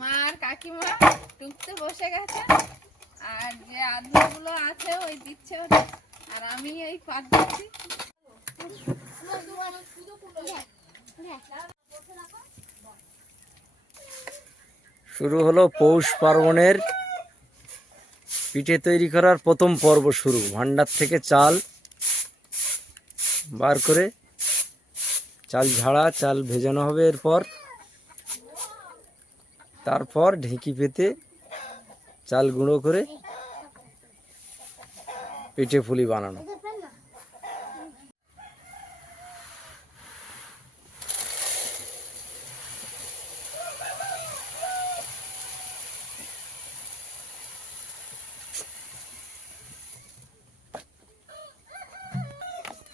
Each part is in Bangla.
মা আর কাকিমা টুকতে বসে গেছে। আর যে আদনাগুলো আছে, ওই দিচ্ছে ওটা আর আমি এই পাত দিচ্ছি। শুরু হলো পৌষ পার্বণের পিঠে তৈরি করার প্রথম পর্ব শুরু। ভান্ডার থেকে চাল বার করে, চাল ঝাড়া, চাল ভেজানো হবে এরপর। তারপর ঢেঁকি পেতে চাল গুঁড়ো করে পিঠে ফুলি বানানো।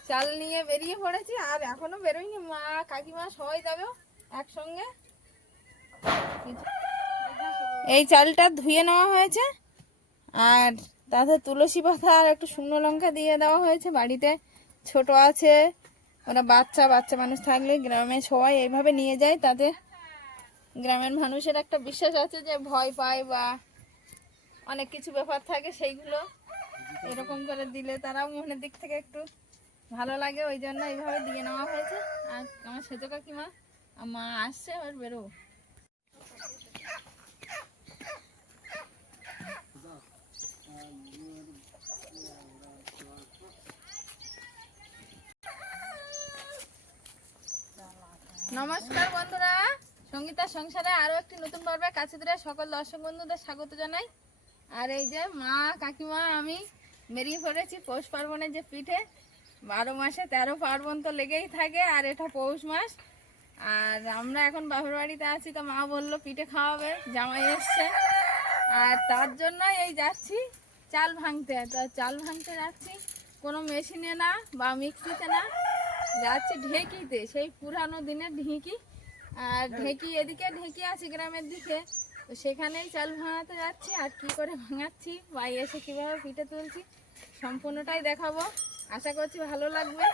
চাল নিয়ে বেরিয়ে পড়েছি, আর এখনও বেরোয়নি মা কাকিমা সবাই যাবে একসঙ্গে। এই চালটা ধুয়ে নেওয়া হয়েছে। আর তাতে তুলসী পাতা আর একটু শুকনো লঙ্কা দিয়ে দেওয়া হয়েছে। বাড়িতে ছোট আছে, ওরা বাচ্চা বাচ্চা মানুষ থাকলে গ্রামে সবাই এইভাবে নিয়ে যায়। তাতে গ্রামের মানুষের একটা বিশ্বাস আছে যে ভয় পায় বা অনেক কিছু ব্যাপার থাকে সেইগুলো এরকম করে দিলে তারাও মনের দিক থেকে একটু ভালো লাগে। ওই জন্য এইভাবে দিয়ে নেওয়া হয়েছে। আর আমার সেজো কাকিমা মা আসছে, এবার বেরোবো। নমস্কার বন্ধুরা। সঙ্গীতার সংসারে আরও একটি নতুন পর্বে কাছে দূরে সকল দর্শক বন্ধুদের স্বাগত জানাই। আর এই যে মা, কাকিমা, আমি বেরিয়ে পড়েছি পৌষ পার্বণের যে পিঠে। বারো মাসে তেরো পার্বণ তো লেগেই থাকে, আর এটা পৌষ মাস। আর আমরা এখন বাপের বাড়িতে আছি, তো মা বলল পিঠে খাওয়াবে, জামাই এসছে। আর তার জন্য এই যাচ্ছি চাল ভাঙতে। তো চাল ভাঙতে যাচ্ছি, কোনো মেশিনে না বা মিক্সিতে না। যাচ্ছি ঢেকিতে, সেই পুরানো দিনের ঢেঁকি। আর ঢেঁকি এদিকে, ঢেঁকি আছে গ্রামের দিকে। তো সেখানেই চাল ভাঙাতে যাচ্ছি, আর কি করে ভাঙাচ্ছি বা এসে কীভাবে পিঠে তুলছি, সম্পূর্ণটাই দেখাবো। আশা করছি ভালো লাগবে।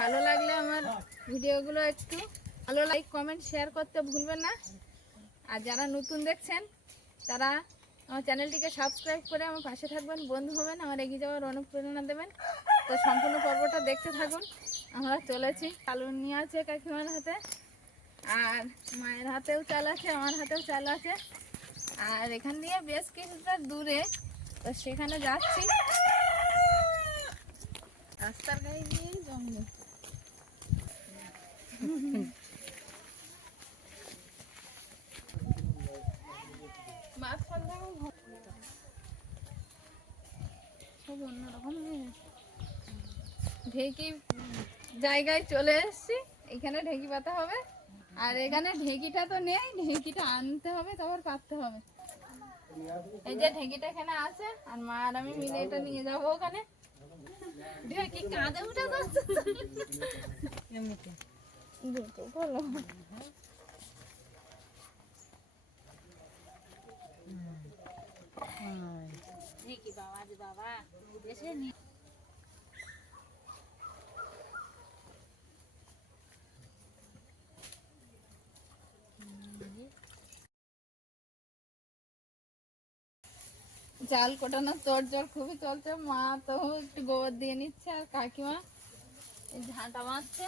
ভালো লাগলে আমার ভিডিওগুলো একটু ভালো লাইক কমেন্ট শেয়ার করতে ভুলবেন না। আর যারা নতুন দেখছেন, তারা আমার চ্যানেলটিকে সাবস্ক্রাইব করে আমার পাশে থাকবেন, বন্ধু হবেন, আমার এগিয়ে যাওয়ার অনুপ্রেরণা দেবেন। তো সম্পূর্ণ পর্বটা দেখতে থাকুন। আমরা চলেছি আলু নিয়ে আছে কাকিমার হাতে। আর মায়ের হাতেও চাল আছে, আমার হাতেও চাল আছে। আর এখান দিয়ে বেশ কিছুটা দূরে তো সেখানে যাচ্ছি। রাস্তার গায়ে দিয়ে জঙ্গল। সব অন্যরকম হয়ে গেছে। ঢেকি জায়গায় চলে এসেছি। এখানে ঢেকি পাতা হবে। আর এখানে ঢেকিটা তো নেই ঢেকিটা আনতে হবে তারপর পাততে হবে। এই যে ঢেকিটা এখানে আছে আর মা আর আমি মিলে এটা নিয়ে যাব ওখানে। ঢেকি কাঁধে উঠে যাচ্ছে দুটো বলো। চাল কোটানোর তোর জোর খুবই চলছে মা তো একটু গোবর দিয়ে নিচ্ছে আর কাকিমা ঝাঁটা মারছে।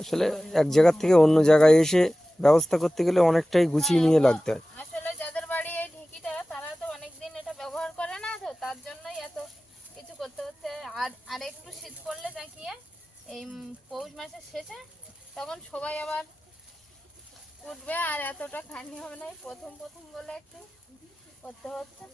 আসলে এক জায়গার থেকে অন্য জায়গায় এসে ব্যবস্থা করতে গেলে অনেকটাই গুছিয়ে নিয়ে লাগতে হয়। আসলে যাদের বাড়ি এই ঢেঁকিটা তারা তো অনেকদিন এটা ব্যবহার করে না তো তার জন্যই এত কিছু করতে হচ্ছে। আর আর একটু শীত পড়লে দেখিয়ে এই পৌষ মাসের শেষে তখন সবাই আবার উঠবে আর এতটা খানি হবে না প্রথম প্রথম বলে একটু করতে হচ্ছে।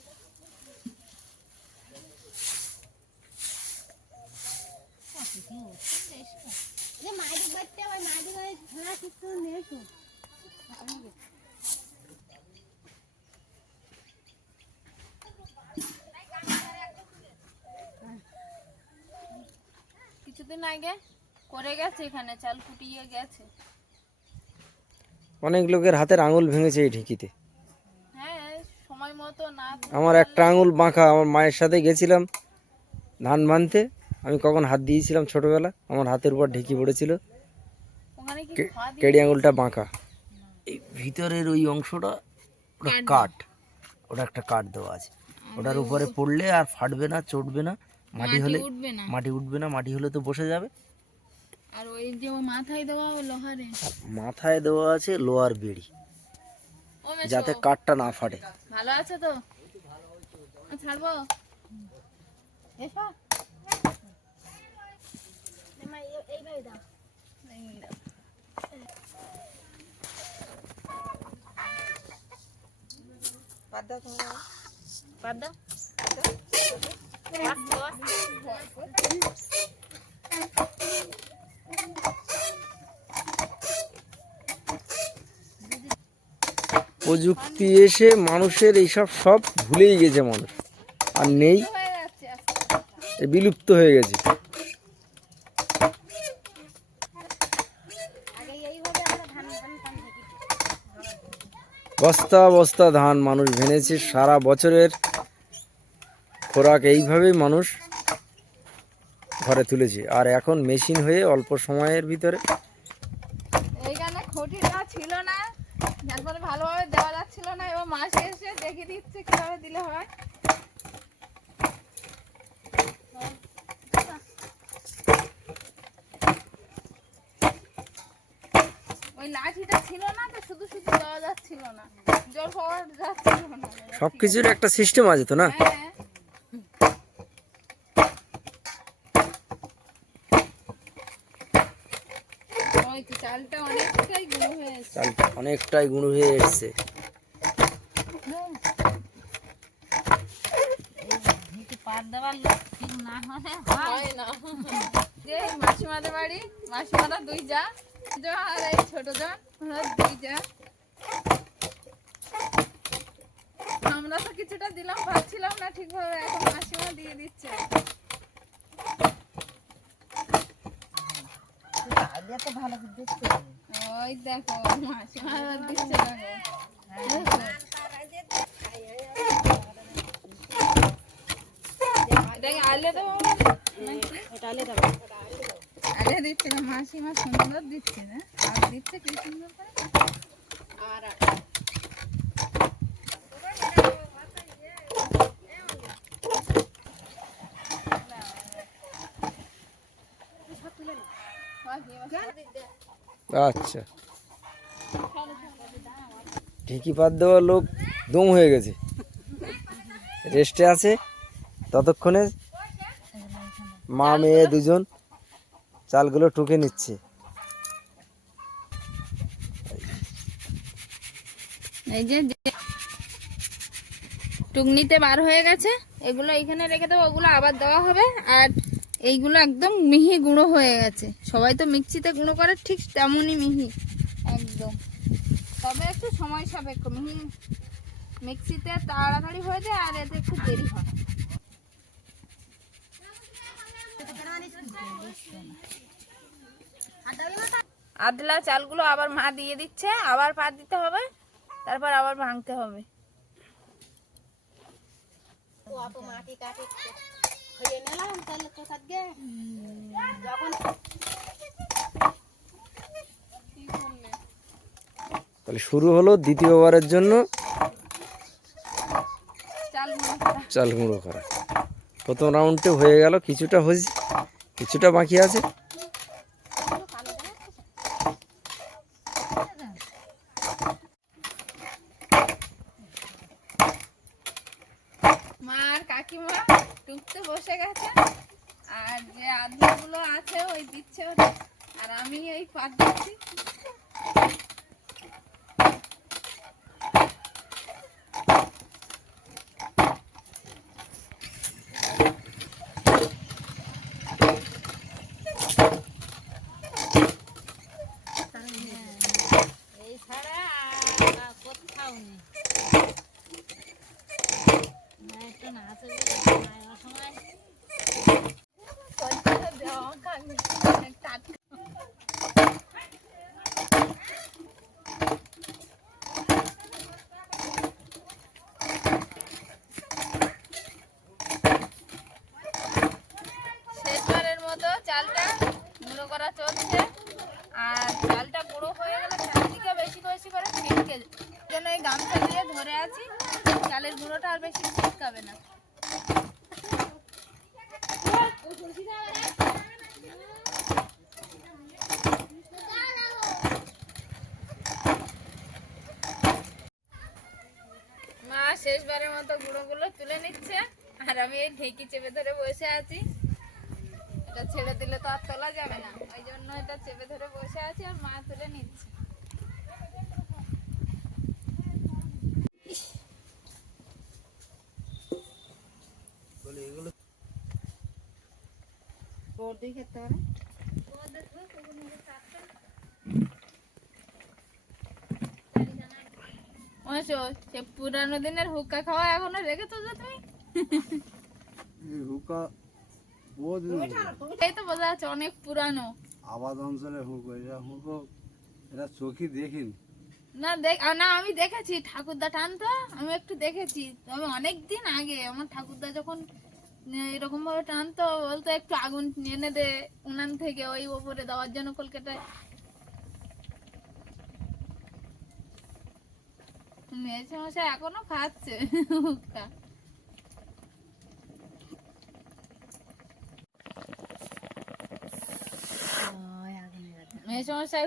কিছুদিন আগে করে গেছে এখানে, চাল ফুটিয়ে গেছে। অনেক লোকের হাতের আঙুল ভেঙেছে এই ঢেকিতে। হ্যাঁ আমার একটা আঙুল বাঁকা আমার মায়ের সাথে গেছিলাম ধান বানতে আমি কখন হাত দিয়েছিলাম ছোটবেলা আমার হাতের উপর ঢেকি পড়েছিল। কে- কেড়ি আঙুলটা বাঁকা। এই ভিতরের ওই অংশটা ওটা কাঠ। ওটা একটা কাঠ দেওয়া আছে। ওটার উপরে পড়লে আর ফাটবে না চটবে না। মাটি হলে মাটি উঠবে না মাটি হলে তো বসে যাবে। আর ওই যে মাথায় দেওয়া ও লোহারে। মাথায় দেওয়া আছে লোহার বেড়ি ও যাতে কাঠটা না ফাটে। ভালো আছে তো? ছাড়বো? এসো এই দাও। প্রযুক্তি এসে মানুষের এইসব সব ভুলেই গেছে মানুষ। আর নেই। বিলুপ্ত হয়ে গেছে। বস্তা বস্তা ধান মানুষ ভেনেছে সারা বছরের খোরাক এইভাবেই মানুষ ঘরে তুলেছে। আর এখন মেশিন হয়ে অল্প সময়ের ভিতরে এইখানে খুঁটিটা ছিল না তারপরে ভালোভাবে দেওয়া যাচ্ছিল না এবার মাসে এসে দেখে দিচ্ছে কীভাবে দিলে হয়। ওই লাঠিটা ছিল না শুধু শুধু দেওয়া যাচ্ছিল না জল পাওয়া যাচ্ছিল সব কিছুর একটা সিস্টেম আছে তো না? হ্যাঁ ওই তো চালটা অনেকটাই গুঁড়ো হয়ে এসেছে চালটা অনেকটাই গুঁড়ো হয়ে এসছে। মাসিমাদের বাড়ি মাসিমারা দুই যা আর এই ছোট যা ওরা দুই যা। আমরা তো কিছুটা দিলাম পাচ্ছিলাম না ঠিকভাবে এখন মাসিমা দিয়ে দিচ্ছে। ওই দেখো মাছ মাছ দিচ্ছে। দেখো আলে দেবো আলে দিচ্ছে না মাসিমা সুন্দর দিচ্ছে না। আর দিচ্ছে কি সুন্দর করে? আর আচ্ছা। ঢেকি পাত দেওয়ার লোক দম হয়ে গেছে। রেস্টে আছে, ততক্ষণে মা মেয়ে দুজন চালগুলো টুকে নিচ্ছে। এই যে টুকনিতে বার হয়ে গেছে, এগুলো এইখানে রেখে দেবো, ওগুলো আবার দেওয়া হবে। আর এইগুলো একদম মিহি গুঁড়ো হয়ে গেছে। সবাই তো মিক্সিতে গুঁড়ো করে, ঠিক তেমনই মিহি। একদম। তবে একটু সময় সাপেক্ষ, মিহি মিক্সিতে তাড়াতাড়ি হয়ে যায় আর এতে একটু দেরি হয়। আদলা চালগুলো আবার মা দিয়ে দিচ্ছে, আবার পা দিতে হবে, তারপর আবার ভাঙতে হবে। তাহলে শুরু হলো দ্বিতীয়বারের জন্য চাল গুঁড়ো করা। প্রথম রাউন্ডে হয়ে গেল কিছুটা হয়েছে কিছুটা বাকি আছে। মা আর কাকিমা। টুকতে বসে গেছে। আর যে আধুগুলো আছে ওই দিচ্ছে আর আমি এই পাত দিচ্ছি শেষবারের মতো চালটা গুঁড়ো করা চলছে আর চালটা গুঁড়ো হয়ে গেলে চারিদিকে বেশি বেশি করে ছিটকে যেন এই গামছা দিয়ে ধরে আছি চালের গুঁড়োটা আর বেশি ছিটকাবে না মা শেষবারের মতো গুঁড়োগুলো তুলে নিচ্ছে আর আমি এই ঢেঁকি চেপে ধরে বসে আছি। এটা ছেড়ে দিলে তো আর তোলা যাবে না ওই জন্য এটা চেপে ধরে বসে আছি আর মা তুলে নিচ্ছে। বর্দি খেতে অবশ্য সে পুরানো দিনের হুক্কা খাওয়া এখনও রেখেছো যে তুমি? এই হুকা বহুত এই তো বোঝা যাচ্ছে অনেক পুরানো। আবাদ অঞ্চলে হুক এটা হুকো এটা চোখে দেখিনি। না দেখ না আমি দেখেছি ঠাকুরদা টানতো আমি একটু দেখেছি। তবে অনেক দিন আগে আমার ঠাকুরদা যখন এরকম ভাবে টানতো বলতো একটু আগুন এনে দে উনান থেকে ওই ওপরে দেওয়ার জন্য কলকাতায়। মেয়েছে মশাই এখনও খাচ্ছে। হুক্কা।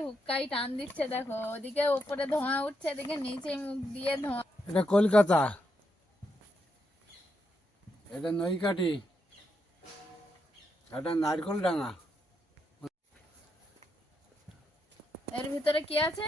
হুক্কাই টান দিচ্ছে দেখো। ওদিকে উপরে ধোঁয়া উঠছে এদিকে নিচে মুখ দিয়ে ধোঁয়া। এটা কলকাতা। এটা নৈকাটি এটা নারকল ডাঙা। এর ভিতরে কি আছে?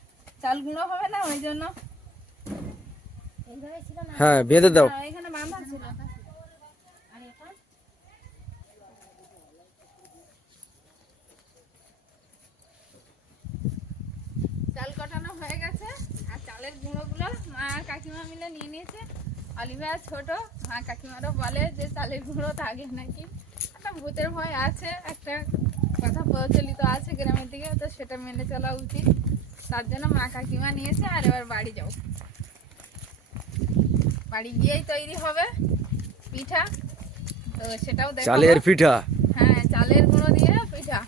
চাল গুঁড়ো হবে না ওই জন্য। হ্যাঁ বেঁধে দাও। হ্যাঁ, এখানে বাঁধা ছিল। চাল কটানো হয়ে গেছে আর চালের গুঁড়োগুলো মা কাকিমা মিলে নিয়ে নিয়েছে। অলিভিয়া ছোট মা কাকিমারও বলে যে চালের গুঁড়ো থাকে নাকি। একটা ভূতের ভয় আছে একটা কথা প্রচলিত আছে গ্রামের দিকে তো সেটা মেনে চলা উচিত। তার জন্য মা কাকিমা নিয়েছে আর এবার বাড়ি যাও বাড়ি গিয়েই তৈরি হবে পিঠা। তো সেটাও চালের পিঠা? হ্যাঁ চালের গুঁড়ো দিয়ে পিঠা।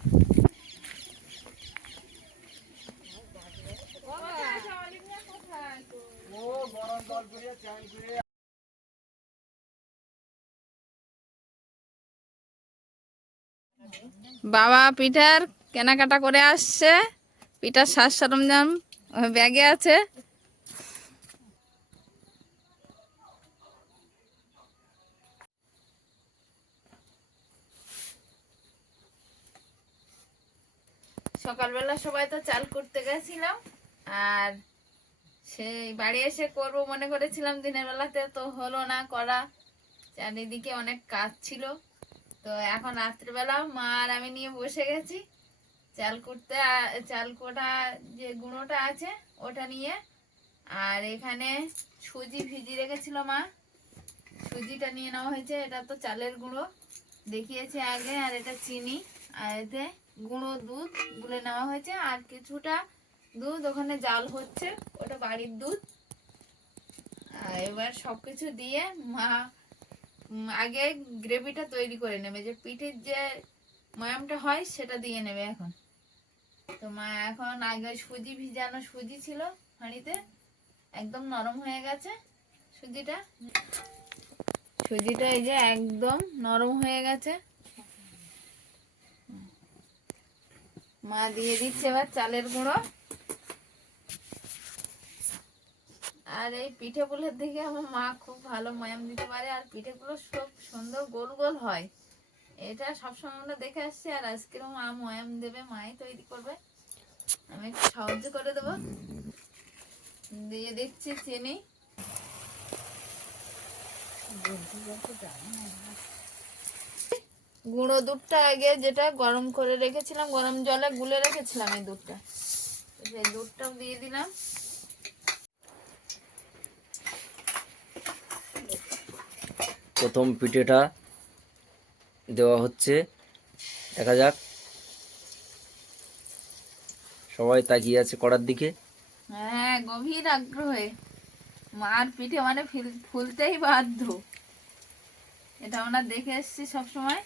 বাবা পিঠার কেনাকাটা করে আসছে। পিঠার সাজ সরঞ্জাম ব্যাগে আছে। সকালবেলা সবাই তো চাল করতে গেছিলাম, আর সেই বাড়ি এসে করব মনে করেছিলাম, দিনের বেলাতে তো হলো না করা। চারিদিকে অনেক কাজ ছিল। তো এখন রাত্রিবেলা মা আর আমি নিয়ে বসে গেছি। চাল করতে চাল কোটা যে গুঁড়োটা আছে, ওটা নিয়ে। আর এখানে সুজি ভিজি রেখেছিল মা। সুজিটা নিয়ে নেওয়া হয়েছে, এটা তো চালের গুঁড়ো। দেখিয়েছি আগে, আর এটা চিনি। আর এতে গুঁড়ো দুধ গুলে নেওয়া হয়েছে, আর কিছুটা দুধ ওখানে জাল হচ্ছে, ওটা বাড়ির দুধ। আর এবার সব কিছু দিয়ে মা আগে গ্রেভিটা তৈরি করে নেবে। যে পিঠের যে ময়ামটা হয়, সেটা দিয়ে নেবে এখন। তো মা, এখন আগে সুজি ভিজানো সুজি ছিল হাঁড়িতে, একদম নরম হয়ে গেছে সুজিটা। সুজিটা এই যে একদম নরম হয়ে গেছে। মা দিয়ে দিচ্ছে এবার চালের গুঁড়ো। আর এই পিঠেগুলোর দিকে আমার মা খুব ভালো ময়াম দিতে পারে, আর পিঠেগুলো সব সুন্দর গোল গোল হয়। এটা সবসময় আমরা দেখে আসছি, আর আজকেও মা ময়াম দেবে, মাই তৈরি করবে। আমি একটু সাহায্য করে দেবো। দিয়ে দিচ্ছি চিনি। গুঁড়ো দুধটা আগে যেটা গরম করে রেখেছিলাম, গরম জলে গুলে রেখেছিলাম এই দুধটা। সেই দুধটাও দিয়ে দিলাম। প্রথম পিঠেটা দেওয়া হচ্ছে। দেখা যাক। সবাই তাকিয়ে আছে কড়ার দিকে। হ্যাঁ গভীর আগ্রহে। মার পিঠে মানে ফুলতেই বাধ্য। এটা আমরা দেখে এসছি সব সময়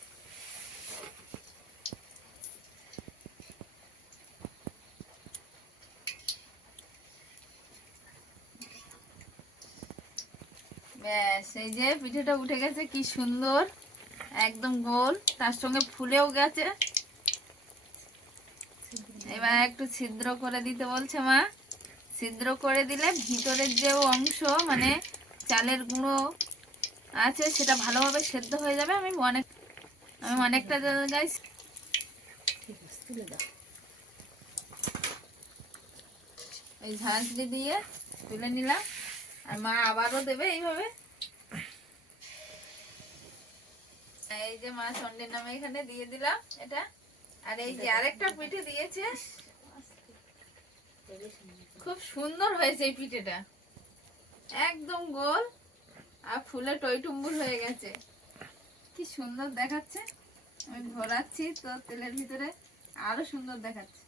ব্যাস, এই যে পিঠেটা উঠে গেছে, কি সুন্দর। একদম গোল, তার সঙ্গে ফুলেও গেছে। এবার একটু ছিদ্র করে দিতে বলছে মা। ছিদ্র করে দিলে ভিতরের যে অংশ মানে চালের গুঁড়ো আছে, সেটা ভালোভাবে সেদ্ধ হয়ে যাবে। আমি অনেক, আমি অনেকটা জায়গায় এই ঝাঁঝরি দিয়ে তুলে নিলাম। আর মা আবারও দেবে এইভাবে। এই যে মা চন্ডীর নামে এখানে দিয়ে দিলাম এটা। আর এই যে আরেকটা পিঠে দিয়েছে। খুব সুন্দর হয়েছে এই পিঠেটা। একদম গোল। আর ফুলে টইটুম্বুর হয়ে গেছে। কি সুন্দর দেখাচ্ছে। আমি ঘোরাচ্ছি তো তেলের ভিতরে। আরও সুন্দর দেখাচ্ছে।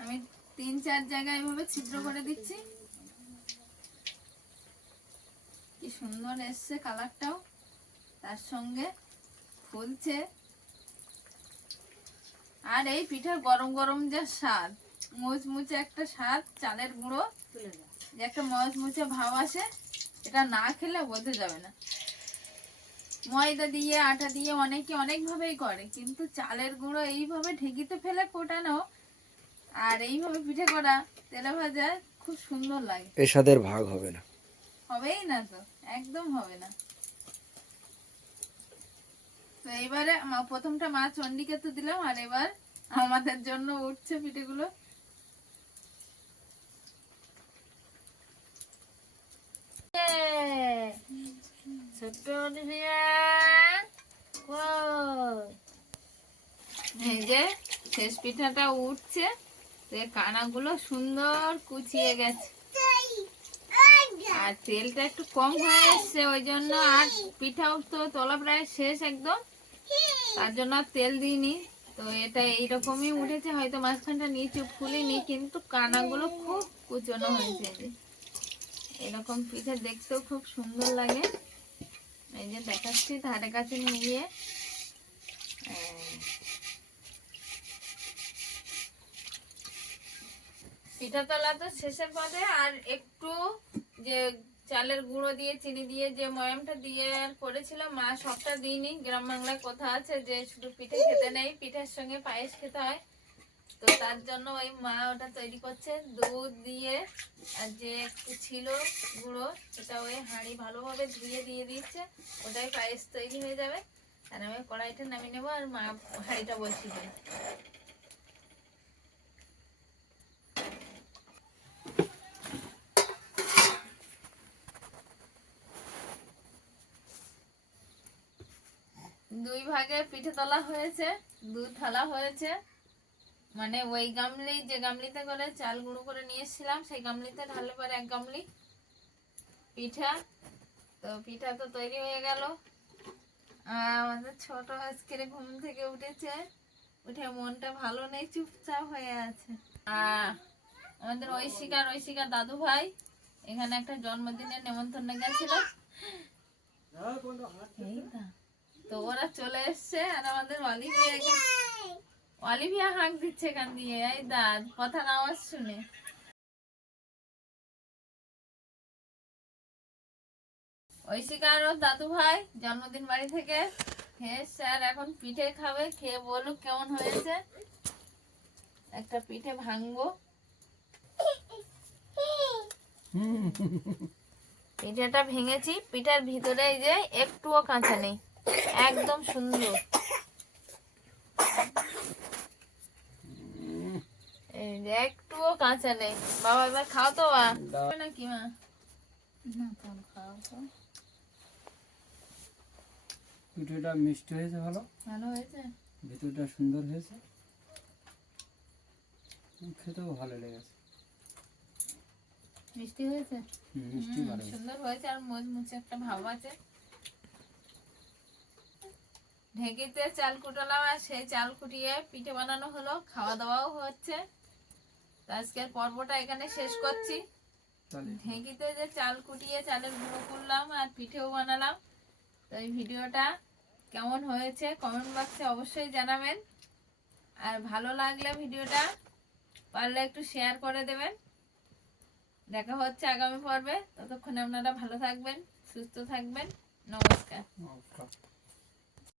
আমি তিন চার জায়গায় এভাবে ছিদ্র করে দিচ্ছি। কি সুন্দর এসছে কালারটাও। তার সঙ্গে ফুলছে। আর এই পিঠার গরম গরম যে স্বাদ মুচমুচে একটা স্বাদ চালের গুঁড়ো যে একটা মচমুচে ভাব আসে এটা না খেলে বোঝা যাবে না। ময়দা দিয়ে আটা দিয়ে অনেকে অনেকভাবেই করে কিন্তু চালের গুঁড়ো এইভাবে ঢেকিতে ফেলে ফোটানো আর এইভাবে পিঠে করা তেলে ভাজা খুব সুন্দর লাগে। এসাদের ভাগ হবে না। হবেই না তো, একদম হবে না। তো এইবারে প্রথমটা মা চণ্ডীকে তো দিলাম, আর এবার আমাদের জন্য উঠছে পিঠেগুলো। ছোট্ট শেষ পিঠাটা উঠছে কানাগুলো সুন্দর কুচিয়ে গেছে। আর তেলটা একটু কম হয়ে এসছে, ওই জন্য আর পিঠাও তো তলা প্রায় শেষ একদম। তার জন্য আর তেল দিইনি। তো এটা এইরকমই উঠেছে, হয়তো মাঝখানটা নিচু ফুলিনি, কিন্তু কানাগুলো খুব কুচনো হয়েছে। এরকম পিঠে দেখতেও খুব সুন্দর লাগে। এই যে দেখাচ্ছি, ধারে কাছে নিয়ে। গিয়ে। পিঠা তলা তো শেষের পথে, আর একটু যে চালের গুঁড়ো দিয়ে, চিনি দিয়ে, যে ময়ামটা দিয়ে করেছিলাম, মা সবটা দিইনি। গ্রাম বাংলায় কথা আছে যে শুধু পিঠে খেতে নেই, পিঠার সঙ্গে পায়েস খেতে হয়। তো তার জন্য ওই মা ওটা তৈরি করছে, দুধ দিয়ে, আর যে একটু ছিল গুঁড়ো, সেটা ওই হাঁড়ি ভালোভাবে ধুয়ে দিয়ে দিচ্ছে ওটাই পায়েস তৈরি হয়ে যাবে। আর আমি কড়াইটা নামিয়ে নেব, আর মা হাঁড়িটা বসিয়ে দেবে। দুই ভাগে পিঠে তোলা হয়েছে, দু থালা হয়েছে। মানে ওই গামলি, যে গামলিতে করে চাল গুঁড়ো করে নিয়ে এসেছিলাম সেই গামলিতে ঢালে পরে এক গামলি পিঠা। তো পিঠা তো তৈরি হয়ে গেল। আমাদের ছোট আজকের ঘুম থেকে উঠেছে। উঠে মনটা ভালো নেই, চুপচাপ হয়ে আছে। আর আমাদের ঐশিকার ঐশিকার দাদু ভাই, এখানে একটা জন্মদিনের নেমন্তন্ন গেছিল। এই তো। ওরা চলে এসছে আর আমাদের অলিভিয়া অলিভিয়া হাঁক দিচ্ছে এখান দিয়ে এই দাদ কথার আওয়াজ শুনে। ঐশিকার ও দাদু ভাই জন্মদিন বাড়ি থেকে খেয়ে স্যার এখন পিঠে খাবে খেয়ে বলুক কেমন হয়েছে। একটা পিঠে ভাঙবো। পিঠাটা ভেঙেছি পিঠার ভিতরে এই যে একটুও কাঁচা নেই। একদম সুন্দর। একটুও কাঁচা নেই। বাবা এবার খাও তো বা। নাকি মা? পিঠেটা মিষ্টি হয়েছে ভালো? ভালো হয়েছে? ভেতরটা সুন্দর হয়েছে? খেতেও ভালো লেগেছে। মিষ্টি হয়েছে? হুম, মিষ্টি ভালো সুন্দর হয়েছে আর একটা ভাব আছে। ঢেঁকিতে চাল কুটালাম আর সেই চাল কুটিয়ে পিঠে বানানো হলো খাওয়া দাওয়াও হচ্ছে। তো আজকের পর্বটা এখানে শেষ করছি। ঢেঁকিতে যে চাল কুটিয়ে চালের গুঁড়ো করলাম আর পিঠেও বানালাম। তো এই ভিডিওটা কেমন হয়েছে কমেন্ট বক্সে অবশ্যই জানাবেন। আর ভালো লাগলে ভিডিওটা পারলে একটু শেয়ার করে দেবেন। দেখা হচ্ছে আগামী পর্বে। ততক্ষণে আপনারা ভালো থাকবেন সুস্থ থাকবেন। নমস্কার। নমস্কার।